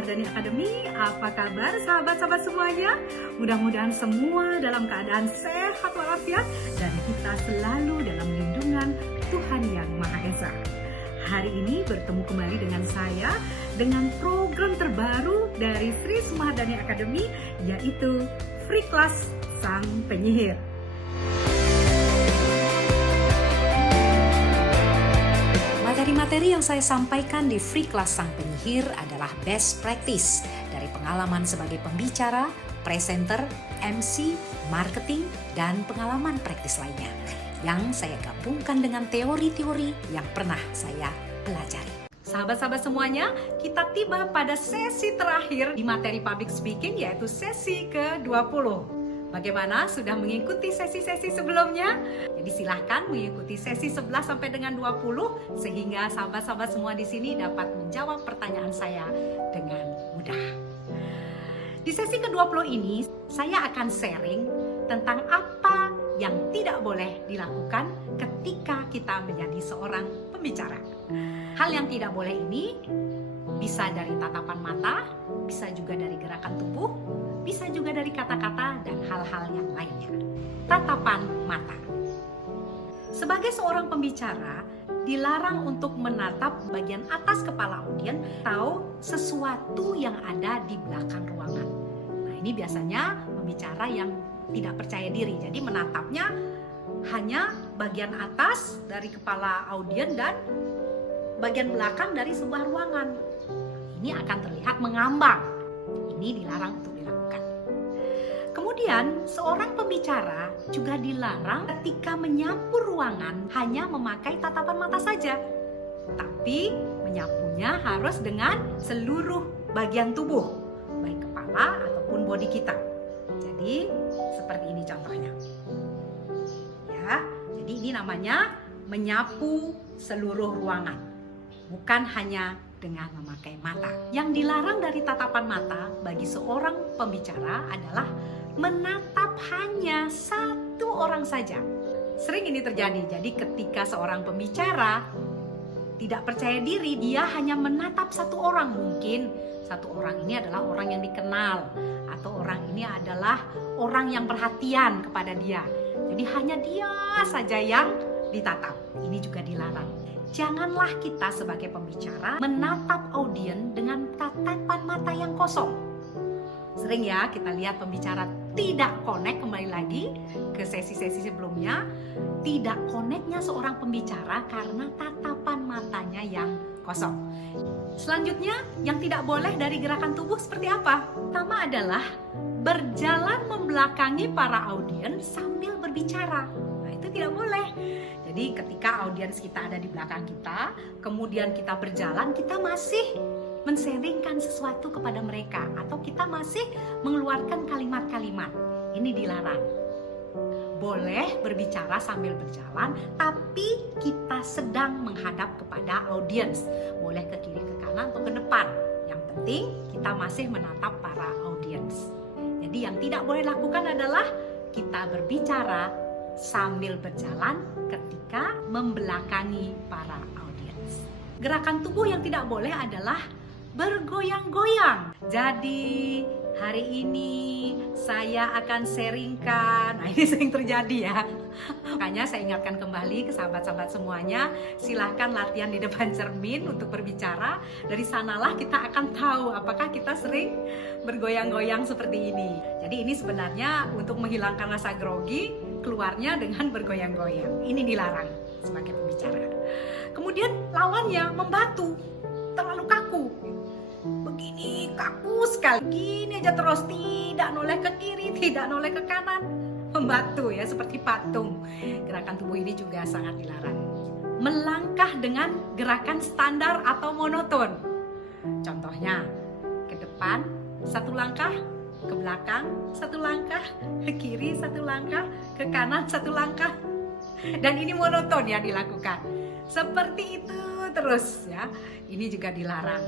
Mardani Academy. Apa kabar sahabat-sahabat semuanya? Mudah-mudahan semua dalam keadaan sehat walafiat dan kita selalu dalam lindungan Tuhan Yang Maha Esa. Hari ini bertemu kembali dengan saya dengan program terbaru dari Sri Mardani Academy, yaitu Free Class Sang Penyihir. Materi-materi yang saya sampaikan di Free Class Sang Penyihir adalah best practice dari pengalaman sebagai pembicara, presenter, MC, marketing, dan pengalaman praktis lainnya yang saya gabungkan dengan teori-teori yang pernah saya pelajari. Sahabat-sahabat semuanya, kita tiba pada sesi terakhir di materi public speaking, yaitu sesi ke-20. Bagaimana? Sudah mengikuti sesi-sesi sebelumnya? Jadi silahkan mengikuti sesi 11 sampai dengan 20 sehingga sahabat-sahabat semua di sini dapat menjawab pertanyaan saya dengan mudah. Di sesi ke-20 ini saya akan sharing tentang apa yang tidak boleh dilakukan ketika kita menjadi seorang pembicara. Hal yang tidak boleh ini bisa dari tatapan mata, bisa juga dari gerakan tubuh, bisa juga dari kata-kata dan hal-hal yang lainnya. Tatapan mata. Sebagai seorang pembicara, dilarang untuk menatap bagian atas kepala audiens atau sesuatu yang ada di belakang ruangan. Nah, ini biasanya pembicara yang tidak percaya diri. Jadi menatapnya hanya bagian atas dari kepala audiens dan bagian belakang dari sebuah ruangan. Ini akan terlihat mengambang. Ini dilarang untuk dilakukan. Kemudian, seorang pembicara juga dilarang ketika menyapu ruangan hanya memakai tatapan mata saja. Tapi menyapunya harus dengan seluruh bagian tubuh, baik kepala ataupun bodi kita. Jadi, seperti ini contohnya. Ya, jadi ini namanya menyapu seluruh ruangan. Bukan hanya dengan memakai mata. Yang dilarang dari tatapan mata bagi seorang pembicara adalah menatap hanya satu orang saja. Sering ini terjadi. Jadi ketika seorang pembicara tidak percaya diri, dia hanya menatap satu orang. Mungkin satu orang ini adalah orang yang dikenal, atau orang ini adalah orang yang perhatian kepada dia. Jadi hanya dia saja yang ditatap. Ini juga dilarang. Janganlah kita sebagai pembicara menatap audiens dengan tatapan mata yang kosong. Sering ya kita lihat pembicara tidak connect, kembali lagi ke sesi-sesi sebelumnya. Tidak connectnya seorang pembicara karena tatapan matanya yang kosong. Selanjutnya yang tidak boleh dari gerakan tubuh seperti apa? Pertama adalah berjalan membelakangi para audiens sambil berbicara. Nah, itu tidak boleh. Jadi ketika audiens kita ada di belakang kita, kemudian kita berjalan, kita masih men-sharingkan sesuatu kepada mereka atau kita masih mengeluarkan kalimat-kalimat. Ini dilarang. Boleh berbicara sambil berjalan, tapi kita sedang menghadap kepada audiens. Boleh ke kiri, ke kanan, atau ke depan. Yang penting kita masih menatap para audiens. Jadi yang tidak boleh lakukan adalah kita berbicara sambil berjalan ketika membelakangi para audiens. Gerakan tubuh yang tidak boleh adalah bergoyang-goyang. Jadi hari ini saya akan sharingkan. Nah, ini sering terjadi ya. Makanya saya ingatkan kembali ke sahabat-sahabat semuanya, silahkan latihan di depan cermin untuk berbicara. Dari sanalah kita akan tahu apakah kita sering bergoyang-goyang seperti ini. Jadi ini sebenarnya untuk menghilangkan rasa grogi, keluarnya dengan bergoyang-goyang. Ini dilarang sebagai pembicara. Kemudian lawannya membatu, terlalu kaku. Begini kaku sekali, gini aja terus, tidak noleh ke kiri, tidak noleh ke kanan, membatu ya seperti patung. Gerakan tubuh ini juga sangat dilarang. Melangkah dengan gerakan standar atau monoton. Contohnya, ke depan satu langkah, ke belakang satu langkah, ke kiri satu langkah, ke kanan satu langkah. Dan ini monoton ya dilakukan. Seperti itu terus ya. Ini juga dilarang.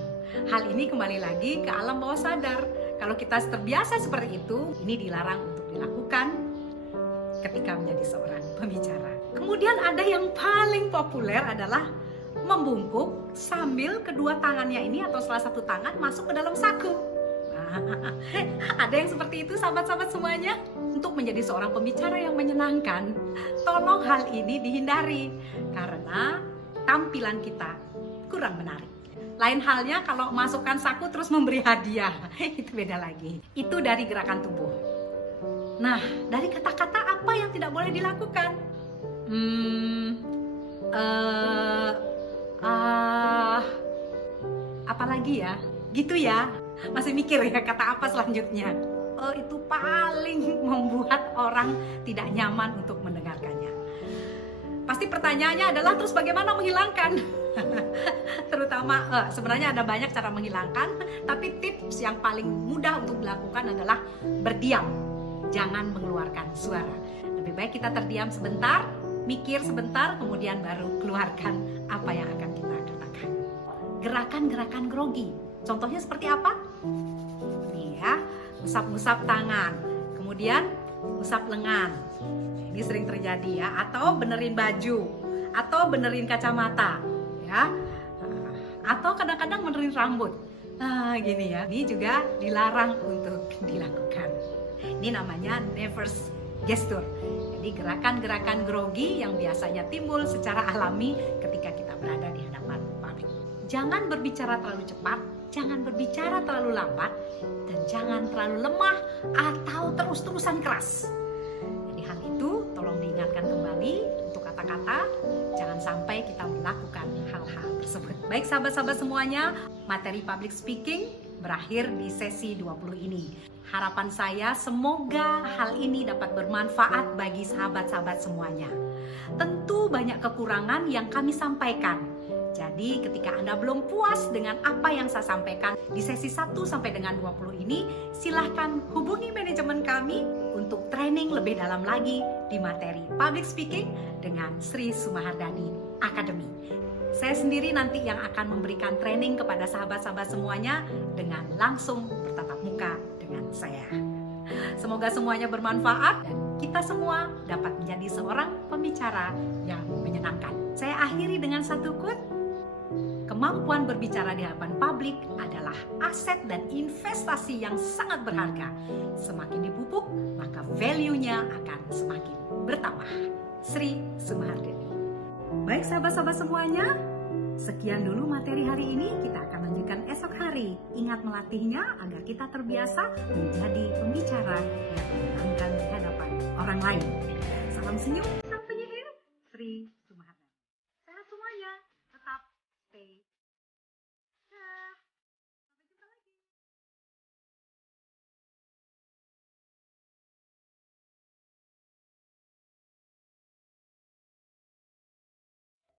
Hal ini kembali lagi ke alam bawah sadar. Kalau kita terbiasa seperti itu, ini dilarang untuk dilakukan ketika menjadi seorang pembicara. Kemudian ada yang paling populer adalah membungkuk sambil kedua tangannya ini atau salah satu tangan masuk ke dalam saku. Nah, ada yang seperti itu sahabat-sahabat semuanya? Untuk menjadi seorang pembicara yang menyenangkan, tolong hal ini dihindari karena tampilan kita kurang menarik. Lain halnya kalau masukkan saku terus memberi hadiah, itu beda lagi. Itu dari gerakan tubuh. Nah, dari kata-kata apa yang tidak boleh dilakukan? Apalagi ya? Gitu ya? Masih mikir ya kata apa selanjutnya? Itu paling membuat orang tidak nyaman untuk mendengarkannya. Pasti pertanyaannya adalah terus bagaimana menghilangkan? Terutama sebenarnya ada banyak cara menghilangkan, tapi tips yang paling mudah untuk dilakukan adalah berdiam. Jangan mengeluarkan suara. Lebih baik kita terdiam sebentar, mikir sebentar, kemudian baru keluarkan apa yang akan kita katakan. Gerakan-gerakan grogi. Contohnya seperti apa? Nih ya, usap-usap tangan, kemudian usap lengan. Ini sering terjadi ya, atau benerin baju, atau benerin kacamata, ya, atau kadang-kadang benerin rambut. Nah, gini ya, ini juga dilarang untuk dilakukan. Ini namanya nervous gesture. Jadi gerakan-gerakan grogi yang biasanya timbul secara alami ketika kita berada di hadapan publik. Jangan berbicara terlalu cepat, jangan berbicara terlalu lambat, dan jangan terlalu lemah atau terus-terusan keras. Jadi hal itu tolong diingatkan kembali untuk kata-kata, jangan sampai kita melakukan hal-hal tersebut. Baik sahabat-sahabat semuanya, materi public speaking berakhir di sesi 20 ini. Harapan saya semoga hal ini dapat bermanfaat bagi sahabat-sahabat semuanya. Tentu banyak kekurangan yang kami sampaikan. Jadi ketika Anda belum puas dengan apa yang saya sampaikan di sesi 1 sampai dengan 20 ini, silahkan hubungi manajemen kami untuk training lebih dalam lagi di materi public speaking dengan Sri Sumahardani Academy. Saya sendiri nanti yang akan memberikan training kepada sahabat-sahabat semuanya dengan langsung bertatap muka dengan saya. Semoga semuanya bermanfaat dan kita semua dapat menjadi seorang pembicara yang menyenangkan. Saya akhiri dengan satu quote. Kemampuan berbicara di hadapan publik adalah aset dan investasi yang sangat berharga. Semakin dipupuk, maka value-nya akan semakin bertambah. Sri Sumahardani. Baik sahabat-sahabat semuanya, sekian dulu materi hari ini. Kita akan lanjutkan esok hari. Ingat melatihnya agar kita terbiasa menjadi pembicara yang menyenangkan di hadapan orang lain. Salam senyum.